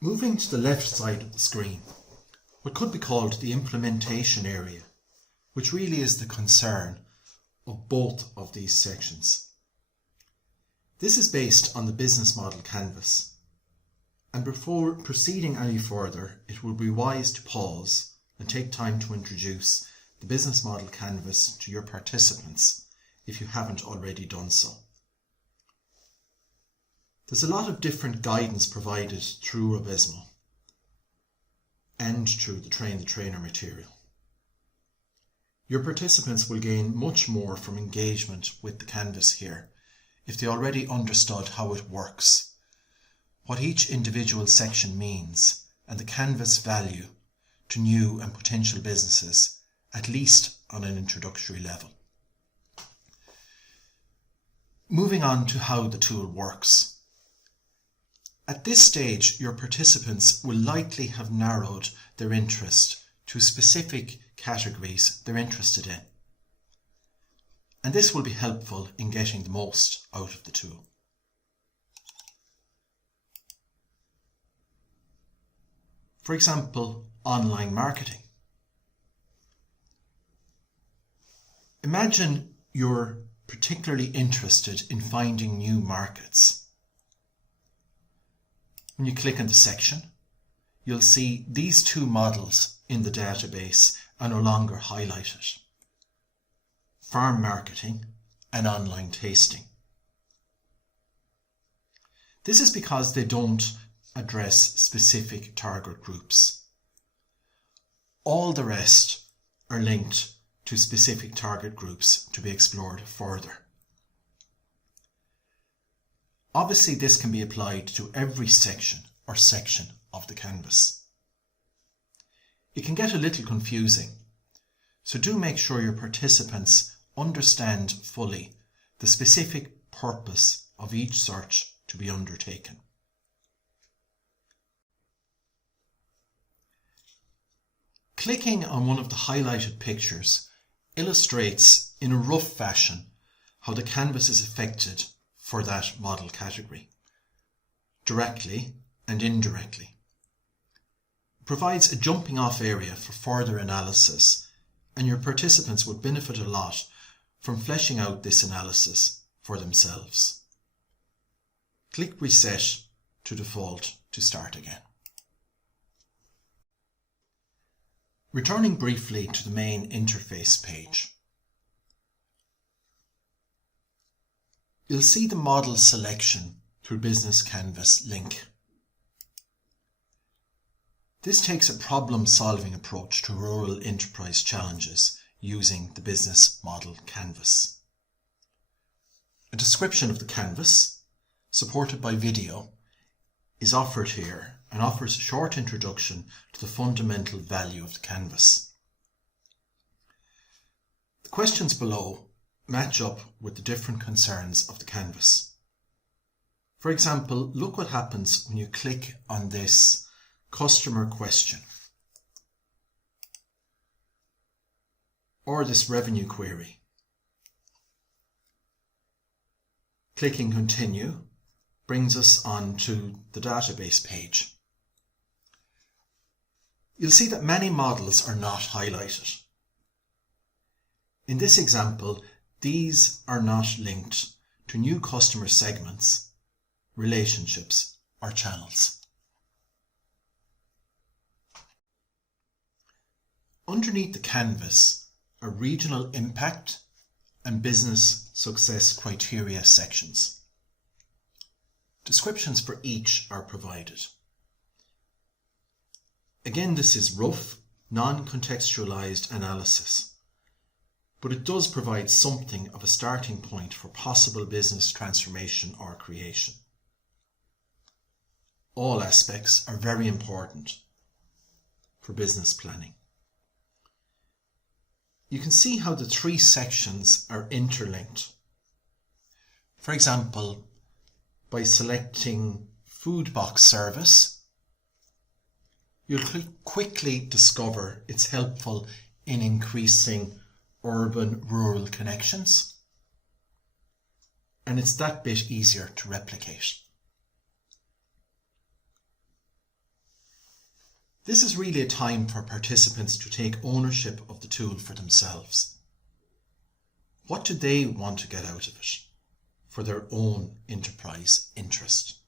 Moving to the left side of the screen, what could be called the implementation area, which really is the concern of both of these sections. This is based on the business model canvas, and before proceeding any further, it would be wise to pause and take time to introduce the business model canvas to your participants if you haven't already done so. There's a lot of different guidance provided through Robismo and through the Train the Trainer material. Your participants will gain much more from engagement with the canvas here if they already understood how it works, what each individual section means, and the canvas value to new and potential businesses, at least on an introductory level. Moving on to how the tool works. At this stage, your participants will likely have narrowed their interest to specific categories they're interested in. And this will be helpful in getting the most out of the tool. For example, online marketing. Imagine you're particularly interested in finding new markets. When you click on the section, you'll see these two models in the database are no longer highlighted: farm marketing and online tasting. This is because they don't address specific target groups. All the rest are linked to specific target groups to be explored further. Obviously, this can be applied to every section or section of the canvas. It can get a little confusing, so do make sure your participants understand fully the specific purpose of each search to be undertaken. Clicking on one of the highlighted pictures illustrates in a rough fashion how the canvas is affected for that model category, directly and indirectly. It provides a jumping off area for further analysis, and your participants would benefit a lot from fleshing out this analysis for themselves. Click Reset to default to start again. Returning briefly to the main interface page, you'll see the model selection through Business Canvas link. This takes a problem-solving approach to rural enterprise challenges using the business model canvas. A description of the canvas, supported by video, is offered here and offers a short introduction to the fundamental value of the canvas. The questions below match up with the different concerns of the canvas. For example, look what happens when you click on this customer question or this revenue query. Clicking Continue brings us on to the database page. You'll see that many models are not highlighted. In this example, these are not linked to new customer segments, relationships, or channels. Underneath the canvas are regional impact and business success criteria sections. Descriptions for each are provided. Again, this is rough, non-contextualized analysis, but it does provide something of a starting point for possible business transformation or creation. All aspects are very important for business planning. You can see how the three sections are interlinked. For example, by selecting food box service, you'll quickly discover it's helpful in increasing urban-rural connections, and it's that bit easier to replicate. This is really a time for participants to take ownership of the tool for themselves. What do they want to get out of it for their own enterprise interest?